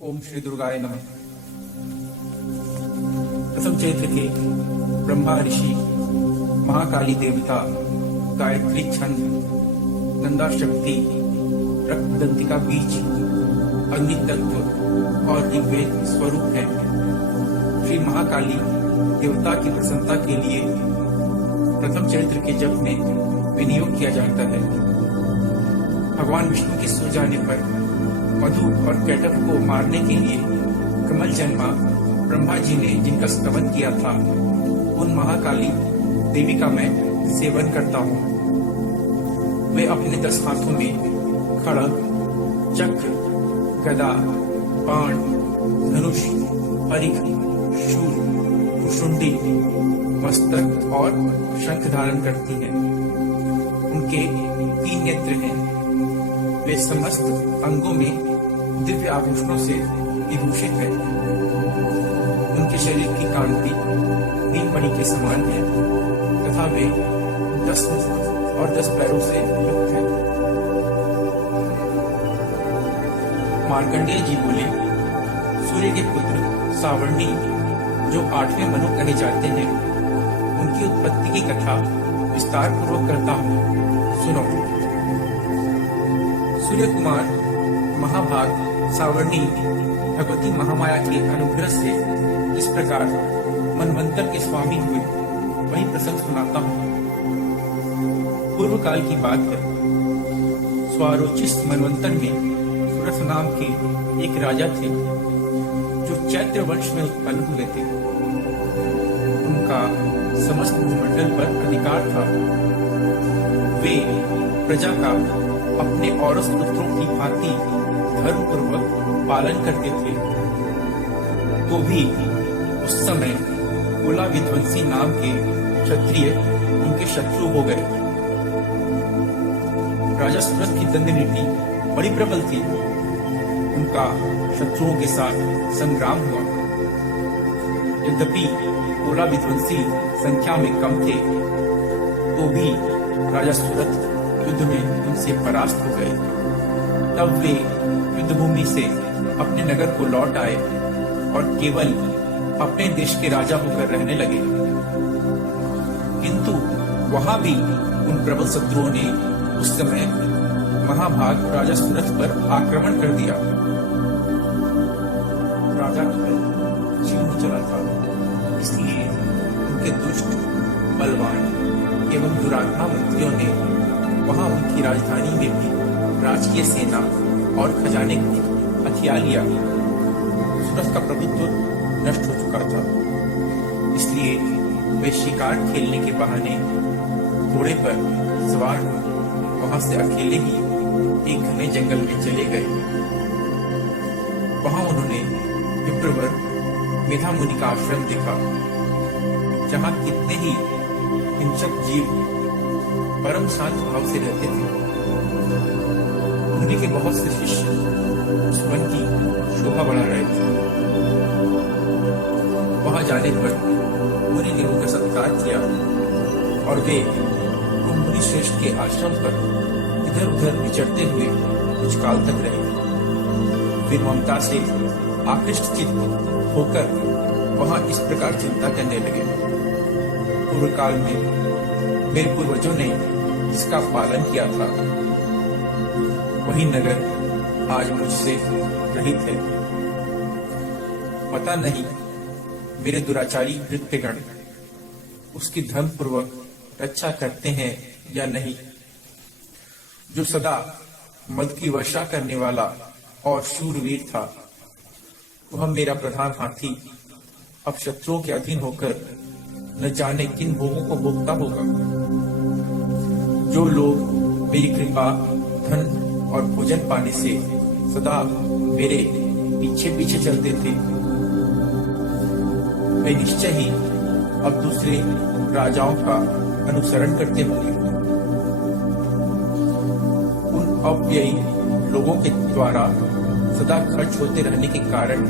ओम श्री दुर्गाय नमः। प्रथम चैत्र के ब्रह्मा ऋषि, महाकाली देवता, गायत्री छंद, नंदा शक्ति, रक्तदंतिका बीज, अग्नि तत्व और ऋग्वेद स्वरूप है। श्री महाकाली देवता की प्रसन्नता के लिए प्रथम चैत्र के जप में विनियोग किया जाता है। भगवान विष्णु के सो जाने पर मधु और कैटभ को मारने के लिए कमल जन्मा ब्रह्मा जी ने जिनका स्तवन किया था, उन महाकाली देवी का मैं सेवन करता हूँ। वे अपने 10 हाथों में खड़ग, चक्र, गदा, बाण, धनुष, परिघ, शूल, भुषुंडी, मस्तक और शंख धारण करती हैं। उनके 3 नेत्र हैं। वे समस्त अंगों में दिव्य आभूषणों से विभूषित है। उनके शरीर की कांति नीलमणि के समान है तथा वे 10 मुख और 10 पैरों से युक्त है। मार्कंडेय जी बोले, सूर्य के पुत्र सावर्णी जो 8वें मनु कहे जाते हैं, उनकी उत्पत्ति की कथा विस्तार पूर्वक करता हूँ, सुनो। सूर्य कुमार महाभाग सावर्णी भगवती महामाया के अनुग्रह से इस प्रकार मनवंतर के स्वामी हुए, वही प्रसंग सुनाता हूँ। पूर्व काल की बात है। स्वारोचिष मनवंतर में सुरथ नाम के एक राजा थे, जो चैत्र वंश में उत्पन्न हुए थे। उनका समस्त भूमंडल पर अधिकार था। वे प्रजा का अपने औरस पुत्रों की भांति धर्मपूर्वक पालन करते थे। तो भी उस समय कुला विध्वंसी नाम के क्षत्रिय उनके शत्रु हो गए। राजा सुरथ की दंड नीति बड़ी प्रबल थी। उनका शत्रुओं के साथ संग्राम हुआ। यद्यपि कुला विध्वंसी संख्या में कम थे, तो भी राजा सुरथ युद्ध में उनसे परास्त हो गए। तब वे युद्धभूमि से अपने नगर को लौट आए और केवल अपने देश के राजा होकर रहने लगे। किंतु वहां भी उन प्रबल शत्रुओं ने उस समय महाभाग राजा सुरथ पर आक्रमण कर दिया। राजा क्षीण हो चला था, इसलिए उनके दुष्ट, बलवान एवं दुरात्मा मंत्रियों ने वहां उनकी राजधानी में भी राजकीय सेना और खजाने को हथिया लिया। सुरथ का प्रभुत्व नष्ट हो चुका था, इसलिए वे शिकार खेलने के बहाने घोड़े पर सवार वहां से अकेले ही एक घने जंगल में चले गए। वहां उन्होंने विप्रवर मेधा मुनि का आश्रम देखा, जहां कितने ही हिंसक जीव परम शांत भाव से रहते थे। उन्हीं के बहुत से शिष्य उस वन की शोभा बढ़ा रहे थे। वहां जाने पर मुनि ने उनका सत्कार किया और वे उन मुनि श्रेष्ठ के आश्रम पर इधर उधर विचरते हुए कुछ काल तक रहे। फिर ममता से आकृष्ट चित्त होकर वहां इस प्रकार चिंता करने लगे, पूर्व काल में मेरे पूर्वजों ने जिसका पालन किया था, वही नगर आज मुझसे रहित है। पता नहीं मेरे दुराचारी भृत्यगण उसकी धर्मपूर्वक रक्षा करते हैं या नहीं। जो सदा मद की वर्षा करने वाला और शूरवीर था, वह मेरा प्रधान हाथी अब शत्रुओं के अधीन होकर न जाने किन भोगों को भोगता होगा। जो लोग मेरी कृपा, धन और भोजन पाने से सदा मेरे पीछे पीछे चलते थे, वे निश्चय ही अब दूसरे राजाओं का अनुसरण करते होंगे। उन अव्ययी लोगों के द्वारा सदा खर्च होते रहने के कारण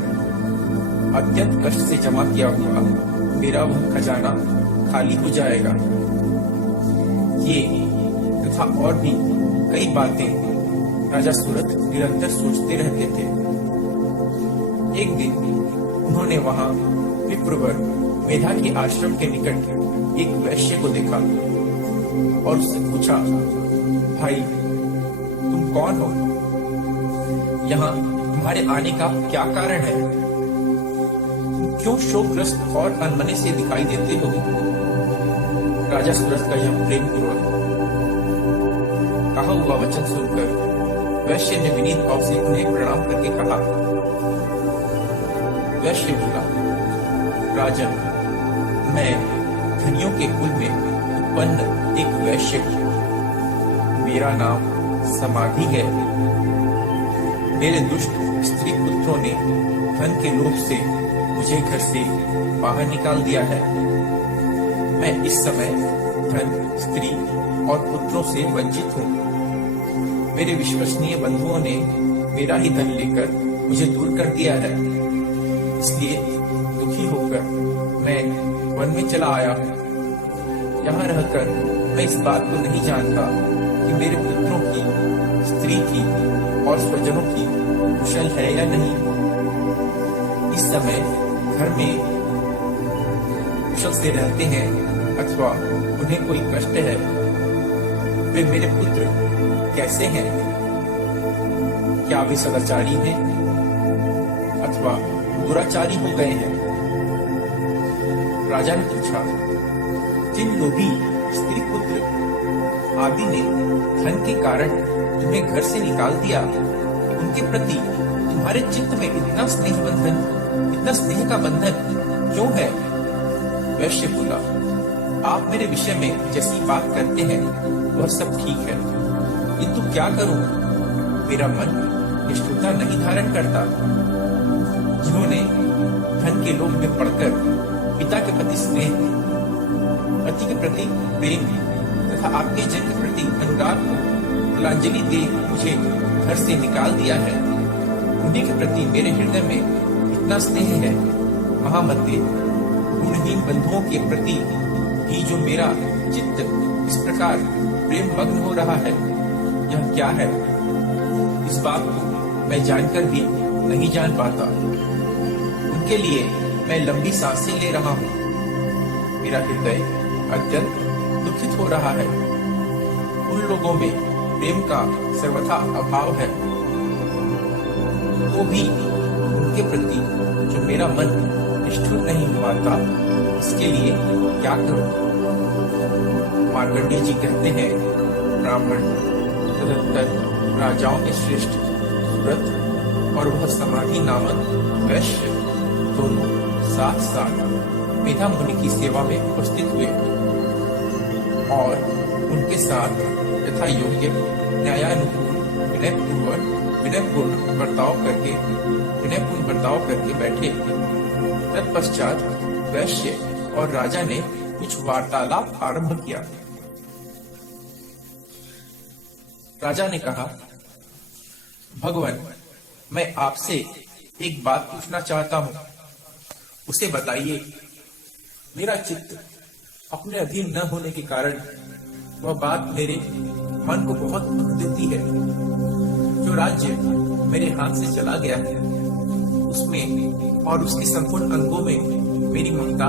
अत्यंत कष्ट से जमा किया हुआ मेरा वह खजाना खाली हो जाएगा। ये तथा और भी कई बातें राजा सुरथ निरंतर सोचते रहते थे। एक दिन उन्होंने वहां विप्रवर मेधा के आश्रम के निकट एक वैश्य को देखा और उससे पूछा, भाई तुम कौन हो? यहाँ तुम्हारे आने का क्या कारण है? तुम क्यों शोकग्रस्त और अनमने से दिखाई देते हो? राजा सूरज का यह प्रेम पूर्वक कहा हुआ वचन सुनकर वैश्य ने विनीत भाव से उन्हें प्रणाम करके कहा। वैश्य बोला, राजन, मैं धनियों के कुल में उत्पन्न एक वैश्य हूं। मेरा नाम समाधि है। मेरे दुष्ट स्त्री पुत्रों ने धन के लोभ से मुझे घर से बाहर निकाल दिया है। मैं इस समय धन, स्त्री और पुत्रों से वंचित हूँ। मेरे विश्वसनीय बंधुओं ने मेरा ही धन लेकर मुझे दूर कर दिया है। इसलिए दुखी होकर मैं वन में चला आया हूँ। यहाँ रहकर मैं इस बात को नहीं जानता कि मेरे पुत्रों की, स्त्री की और स्वजनों की कुशल है या नहीं। इस समय घर में कुशल से रहते हैं अथवा उन्हें कोई कष्ट है। वे मेरे पुत्र कैसे हैं? क्या वे सदाचारी हैं अथवा दुराचारी हो गए हैं? राजा ने पूछा, जिन लोभी स्त्री पुत्र आदि ने धन के कारण तुम्हें घर से निकाल दिया, उनके प्रति तुम्हारे चित्त में इतना स्नेह का बंधन क्यों है? वैश्य बोला, आप मेरे विषय में जैसी बात करते हैं वह सब ठीक है, किंतु क्या करूं? मेरा मन निष्ठुरता नहीं धारण करता। जिन्होंने धन के लोभ में पड़कर पिता के प्रति स्नेह, पति के प्रति प्रेम तथा आपके जन के प्रति अनुराग को तिलांजलि दे मुझे घर से निकाल दिया है, उन्हीं के प्रति मेरे हृदय में इतना स्नेह है। महामते, गुणहीन बंधुओं के प्रति भी जो मेरा चित्त इस प्रकार प्रेम मग्न हो रहा है, यह क्या है? इस बात को मैं जानकर भी नहीं जान पाता। उनके लिए मैं लंबी सांसें ले रहा हूँ। मेरा हृदय अत्यंत दुखित हो रहा है। उन लोगों में प्रेम का सर्वथा अभाव है, तो भी उनके प्रति जो मेरा मन निष्ठुर नहीं पाता, इसके लिए क्या करूं? मार्कंडेय जी कहते हैं, ब्राह्मण तदंतर राजाओं के श्रेष्ठ सुरथ और वह समाधि नामक वैश्य दोनों साथ साथ मेधा मुनि की सेवा में उपस्थित हुए और उनके साथ यथा योग्य न्यायानुकूल विनयपूर्ण बर्ताव करके बैठे। तत्पश्चात वैश्य और राजा ने कुछ वार्तालाप आरंभ किया। राजा ने कहा, भगवान, मैं आपसे एक बात पूछना चाहता हूँ, उसे बताइए। मेरा चित्त अपने अधीन न होने के कारण वह बात मेरे मन को बहुत दुख देती है। जो राज्य मेरे हाथ से चला गया है, उसमें और उसके संपूर्ण अंगों में मेरी ममता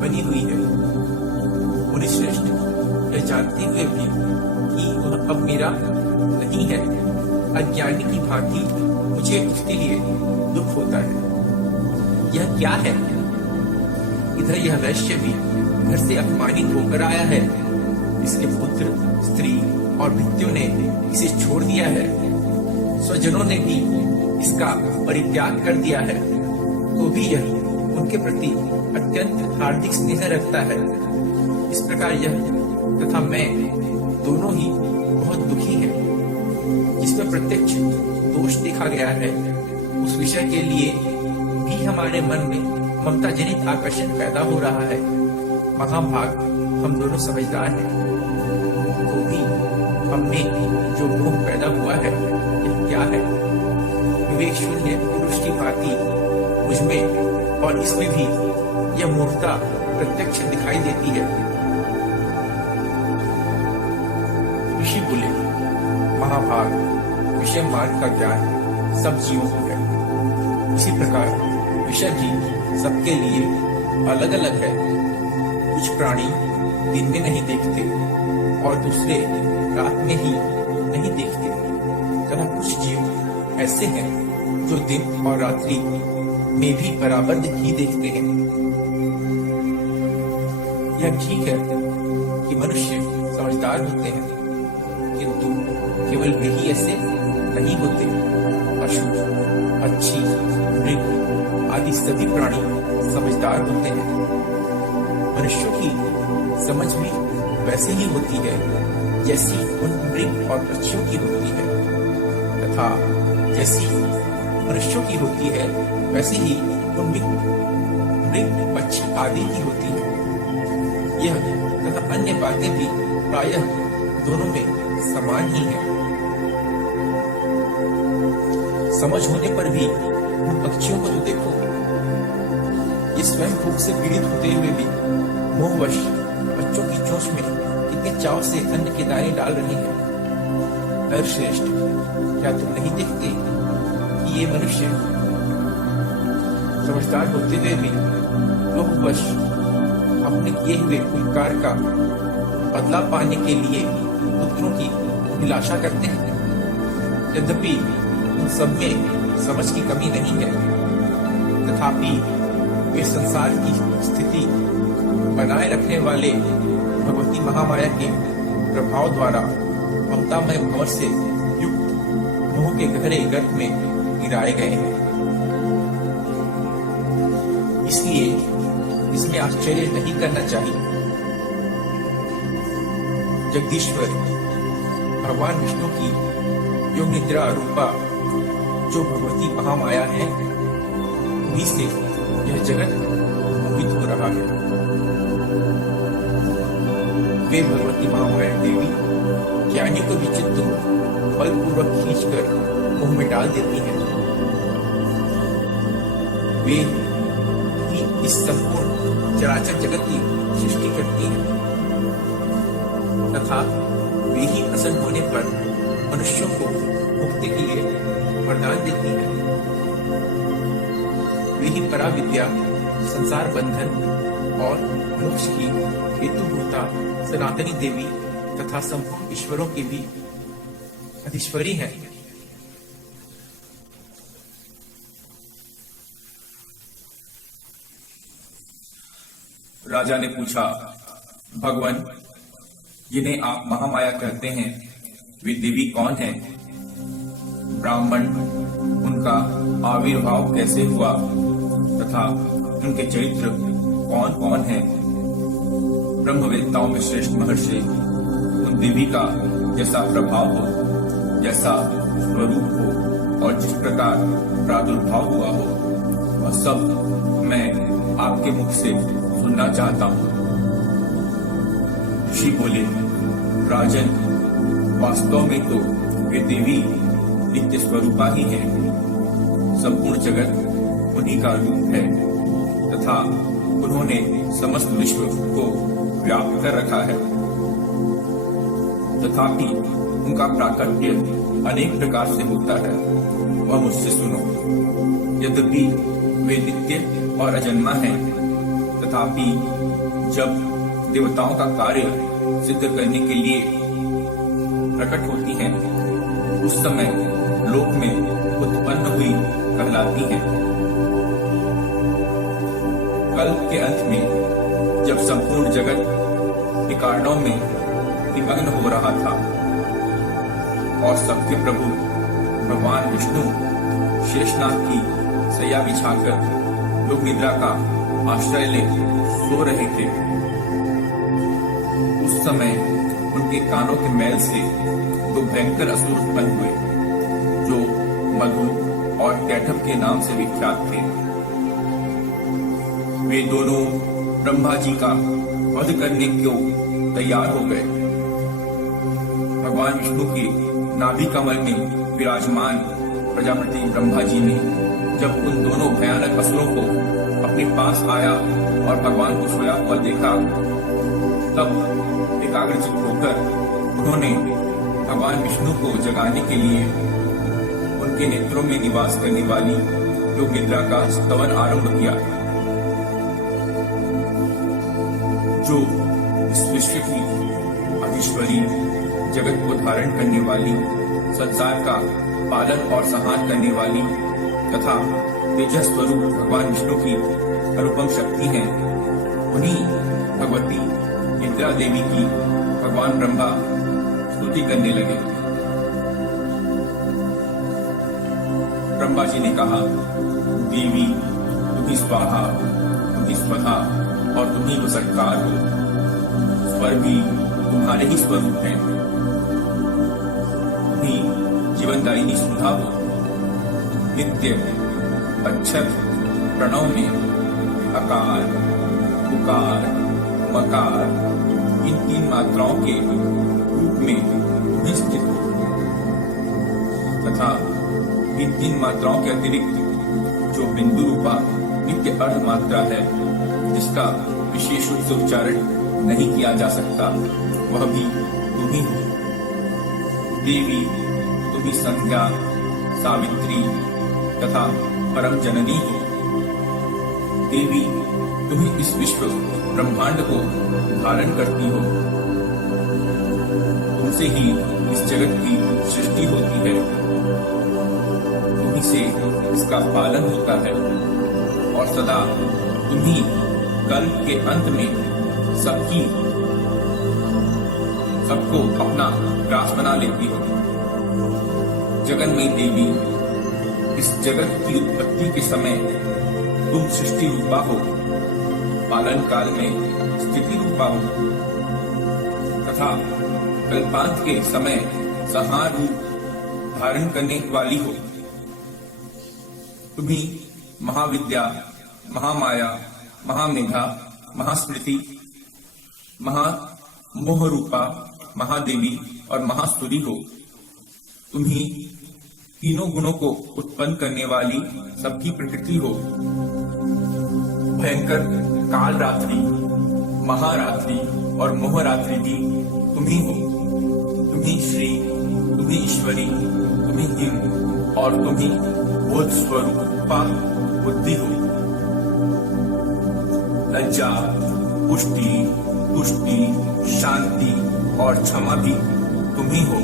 बनी हुई है। मुनिश्रेष्ठ, यह जानते हुए भी कि वह अब मेरा नहीं है, अज्ञानी की भांति मुझे उसके लिए दुख होता है। यह क्या है? इधर यह वैश्य भी घर से अपमानित होकर आया है। इसके पुत्र, स्त्री और भित्तियों ने इसे छोड़ दिया है। स्वजनों ने भी इसका परित्याग कर दिया है, तो भी यह उनके प्रति अत्यंत हार्दिक स्नेह रखता है। इस प्रकार यह तथा मैं दोनों ही बहुत दुखी हैं। जिसमें प्रत्यक्ष दोष देखा गया है, उस विषय के लिए भी हमारे मन में ममता जनित आकर्षण पैदा हो रहा है। महाभाग, हम दोनों समझदार हैं, तो भी हमने जो मोह पैदा हुआ है, यह क्या है? विवेक शून्य पुरुष की भांति मुझमें और इसमें भी यह मूर्खता प्रत्यक्ष दिखाई देती है। ऋषि बोले, महाभाग, विषय मार्ग का ज्ञान सब जीवों को है। उसी प्रकार विषय भी सबके लिए अलग अलग है। कुछ प्राणी दिन में नहीं देखते और दूसरे रात में ही नहीं देखते, तथा कुछ जीव ऐसे हैं जो दिन और रात्रि में भी बराबर ही देखते हैं। यह ठीक है कि मनुष्य समझदार होते हैं, किंतु केवल वे ही ऐसे नहीं होते। पशु, पक्षी, मृग आदि सभी प्राणी समझदार होते हैं। मनुष्यों की समझ भी वैसे ही होती है जैसी उन मृग और पक्षियों की होती है, तथा जैसी मनुष्यों की होती है वैसे ही उन मृग पक्षी आदि की होती है। यह तथा अन्य बातें भी प्रायः दोनों में समान ही है। समझ होने पर भी उन पक्षियों को तो देखो, ये स्वयं भूख से पीड़ित होते हुए भी मोहवश बच्चों की चोंच में कितने चाव से अन्न के दाने डाल रहे हैं। नरश्रेष्ठ, क्या तुम नहीं देखते कि ये मनुष्य समझदार होते हुए भी मोहवश अपने किए हुए उपकार का बदला पाने के लिए पुत्रों की अभिलाषा करते हैं? यद्यपि उन सब में समझ की कमी नहीं है, तथापि वे संसार की स्थिति बनाए रखने वाले भगवती महामाया के प्रभाव द्वारा ममतामय भंवर से युक्त मोह के गहरे गर्त में गिराए गए हैं। इसलिए इसमें आश्चर्य नहीं करना चाहिए। जगदीश्वर भगवान विष्णु की योग निद्रा रूपा जो भगवती महामाया है, उन्हीं से यह जगत मोहित हो रहा है। वे भगवती महामाया देवी ज्ञानी को विचित्र बलपूर्वक खींचकर मुंह में डाल देती है। वे ही इस संपूर्ण चराचर जगत की सृष्टि करती है, तथा वे ही प्रसन्न होने पर मनुष्यों को मुक्ति के लिए वरदान देती है। वे ही परा विद्या, संसार बंधन और मोक्ष की हेतुभूता सनातनी देवी तथा संपूर्ण ईश्वरों की भी अधीश्वरी है। राजा ने पूछा, भगवान, जिन्हें आप महामाया कहते हैं, वे देवी कौन हैं? ब्राह्मण, उनका आविर्भाव कैसे हुआ तथा उनके चरित्र कौन कौन हैं? ब्रह्मवेत्ताओं में श्रेष्ठ महर्षि उन देवी का जैसा प्रभाव हो, जैसा स्वरूप हो और जिस प्रकार प्रादुर्भाव हुआ हो, वह सब मैं आपके मुख से सुनना चाहता हूँ। ऋषि बोले, राजन, वास्तव में तो वे देवी नित्य स्वरूपा ही है। संपूर्ण जगत उन्हीं का रूप है तथा उन्होंने समस्त विश्व को व्याप्त कर रखा है। तथापि उनका प्राकट्य अनेक प्रकार से होता है, वह मुझसे सुनो। यद्यपि वे नित्य और अजन्मा हैं, तथापि जब देवताओं का कार्य सिद्ध करने के लिए प्रकट होती हैं, उस समय लोक में उत्पन्न हुई कहलाती हैं। कल्प के अंत में जब संपूर्ण जगत विकारणों में निमग्न हो रहा था और सबके प्रभु भगवान विष्णु शेषनाग की सैया बिछाकर योग निद्रा का आश्रय ले सो रहे थे, उस समय उनके कानों के मैल से दो भयंकर असुर उत्पन्न हुए, जो मधु और कैठव के नाम से विख्यात थे। वे दोनों ब्रह्मा जी का वध करने को तैयार हो गए। भगवान विष्णु की नाभि कमल में विराजमान प्रजापति ब्रह्मा जी ने जब उन दोनों भयानक असुरों को अपने पास आया और भगवान को सोया हुआ देखा, तब एकाग्रचित्त होकर उन्होंने भगवान विष्णु को जगाने के लिए उनके नेत्रों में निवास करने वाली योग निद्रा का स्तवन आरंभ किया। जो इस विश्व की अधीश्वरी, जगत को धारण करने वाली, संसार का पालन और संहार करने वाली तथा तेजस स्वरूप भगवान विष्णु की अनुपम शक्ति है, उन्हीं भगवती निद्रा देवी की भगवान ब्रह्मा स्तुति करने लगे। ब्रह्मा जी ने कहा, देवी तुम ही स्वाहा, तुम ही स्वधा और तुम ही वसत्कार हो। स्वर भी तुम्हारे ही स्वरूप हैं। तुम ही जीवनदायिनी सुधा हो। नित्य अक्षर प्रणव में अकार, उकार, मकार इन 3 मात्राओं के रूप में भी स्थित हो तथा इन 3 मात्राओं के अतिरिक्त जो बिंदु रूपा नित्य अर्ध मात्रा है, जिसका विशेष रूप से उच्चारण नहीं किया जा सकता, वह भी तुम ही हो। देवी तुम ही संध्या, सावित्री तथा परम जननी हो। देवी तुम ही इस विश्व ब्रह्मांड को धारण करती हो। तुमसे ही इस जगत की सृष्टि होती है। तुम्ही से इसका पालन होता है और सदा तुम ही कल्प के अंत में सबको अपना ग्रास बना लेती हो। जगन्मयी देवी, इस जगत की उत्पत्ति के समय तुम सृष्टि रूपा हो, पालन काल में स्थिति रूपा हो तथा कल्पांत के समय संहार रूप धारण करने वाली हो। तुम्ही महाविद्या, महामाया, महामेधा, महास्मृति, महामोह रूपा, महादेवी और महास्तुरी हो। तुम्ही तीनों गुणों को उत्पन्न करने वाली सबकी प्रकृति हो। भयंकर काल रात्रि, महारात्रि और मोहरात्रि भी तुम्ही हो। तुम्ही श्री, तुम्ही ईश्वरी, तुम्ही हिम और तुम्ही बोध स्वरूपा बुद्धि हो। लज्जा, पुष्टि, तुष्टि, शांति और क्षमा भी तुम्ही हो।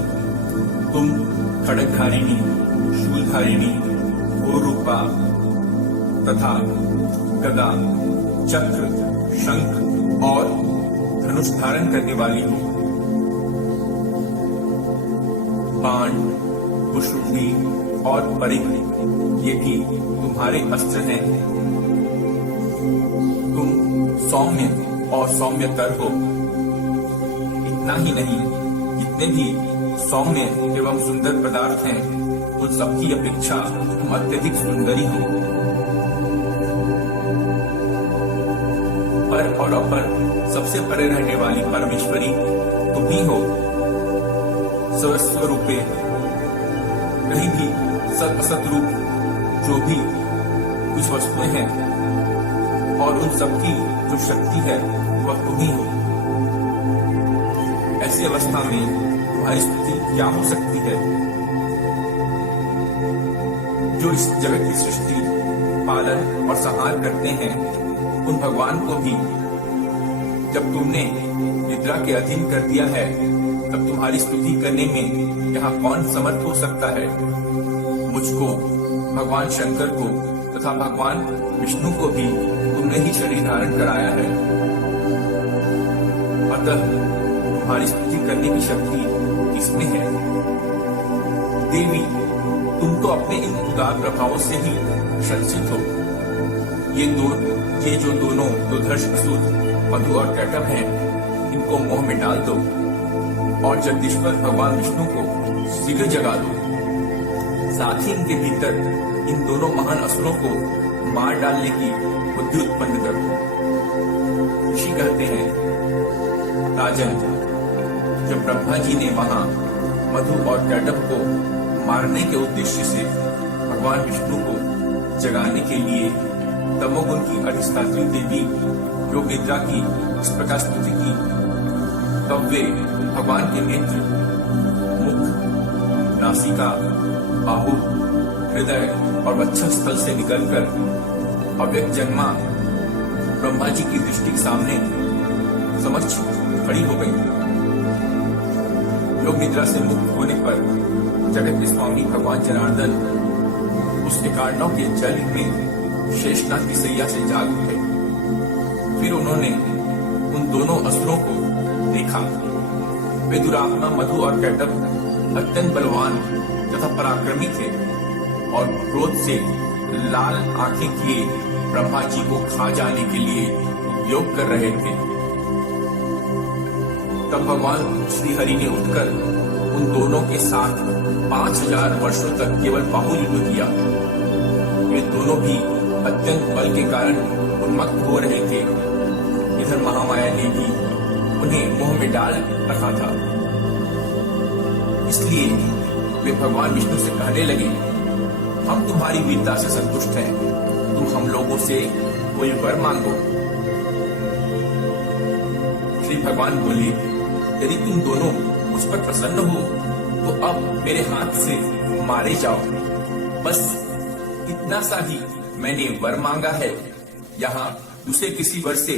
तुम खड्गधारिणी, शूलधारिणी, घोरूपा तथा गदा, चक्र, शंख और धनुष धारण करने वाली हो। बाण, भुशुंडी और परिघ ये भी तुम्हारे अस्त्र हैं। तुम सौम्य और सौम्यतर हो। इतना ही नहीं, जितने भी सौम्य एवं सुंदर पदार्थ हैं, उन सबकी अपेक्षा तुम अत्यधिक सुंदरी हो। पर और अपर सबसे परे रहने वाली परमेश्वरी तुम ही हो। सर्वस्व रूपे, कहीं भी सत असत रूप जो भी कुछ वस्तुएं हैं और उन सबकी जो शक्ति है वह तुम ही हो। ऐसी अवस्था में तुम्हारी स्थिति क्या हो सकती है? जो इस जगत की सृष्टि, पालन और संहार करते हैं, उन भगवान को भी जब तुमने निद्रा के अधीन कर दिया है, तब तुम्हारी स्तुति करने में यहाँ कौन समर्थ हो सकता है? मुझको, भगवान शंकर को तथा भगवान विष्णु को भी तुमने ही शरीर धारण कराया है। अतः तुम्हारी स्तुति करने की शक्ति किसमें है? देवी, तुम तो अपने इन उदार प्रभावों से ही प्रशंसित हो। ये जो दोनों दुर्धर्ष असुर मधु और कैटभ हैं, इनको मोह में डाल दो और जगदीश्वर भगवान विष्णु को शीघ्र जगा दो। साथ ही इनके भीतर इन दोनों महान असुरों को मार डालने की बुद्धि उत्पन्न करो। ऋषि कहते हैं, राजन, जब ब्रह्मा जी ने वहां मधु और कैटभ को मारने के उद्देश्य से भगवान विष्णु को जगाने के लिए तमोगुण की अधिष्ठात्री देवी योग निद्रा की इस प्रकार स्तुति की, तब वे भगवान के नेत्र, मुख, नासिका, बाहु, हृदय और वक्षस्थल से निकलकर अव्यक्त जन्मा ब्रह्मा जी की दृष्टि के सामने समक्ष खड़ी हो गई। योग निद्रा से मुक्त होने पर जगत के स्वामी भगवान जनार्दन उस एकारणों के जल में शेषनाग की सैया से जाग उठे। फिर उन्होंने उन दोनों असुरों को देखा। वे दुरात्मा मधु और कैटभ अत्यंत बलवान तथा पराक्रमी थे और क्रोध से लाल आंखें किए ब्रह्मा जी को खा जाने के लिए उपयोग कर रहे थे। तब भगवान श्री हरि ने उठकर उन दोनों के साथ 5000 वर्षों तक केवल बाहुयुद्ध किया। वे दोनों भी अत्यंत बल के कारण उन्मत्त हो रहे थे। इधर महामाया ने भी उन्हें मोह में डाल रखा था। इसलिए वे भगवान विष्णु से कहने लगे, हम तुम्हारी वीरता से संतुष्ट हैं, तुम हम लोगों से कोई वर मांगो। श्री भगवान बोले, यदि तुम दोनों मुझ पर प्रसन्न हो तो अब मेरे हाथ से मारे जाओ। बस इतना सा ही मैंने वर मांगा है, यहाँ दूसरे किसी वर से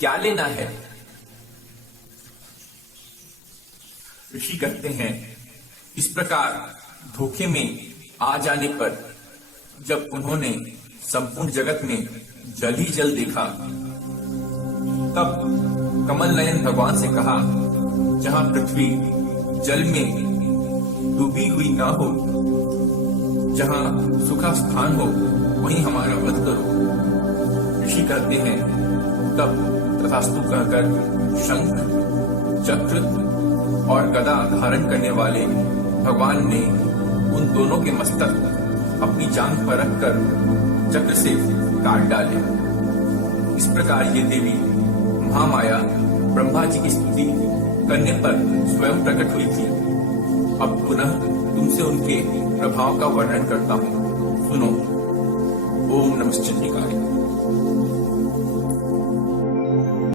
क्या लेना है। ऋषि कहते हैं, इस प्रकार धोखे में आ जाने पर जब उन्होंने संपूर्ण जगत में जल ही जल देखा, तब कमल नयन भगवान से कहा, जहां पृथ्वी जल में डूबी हुई न हो, जहां सुखा स्थान हो, वहीं हमारा वध करो। ऋषि कहते हैं, तब तथास्तु कहकर शंख, चक्र और गदा धारण करने वाले भगवान ने उन दोनों के मस्तक अपनी जांघ पर रखकर चक्र से काट डाले। इस प्रकार ये देवी महामाया ब्रह्मा जी की स्तुति करने पर स्वयं प्रकट हुई थी। अब पुनः तुमसे उनके प्रभाव का वर्णन करता हूँ, सुनो। ओम नमः चंडिकाय।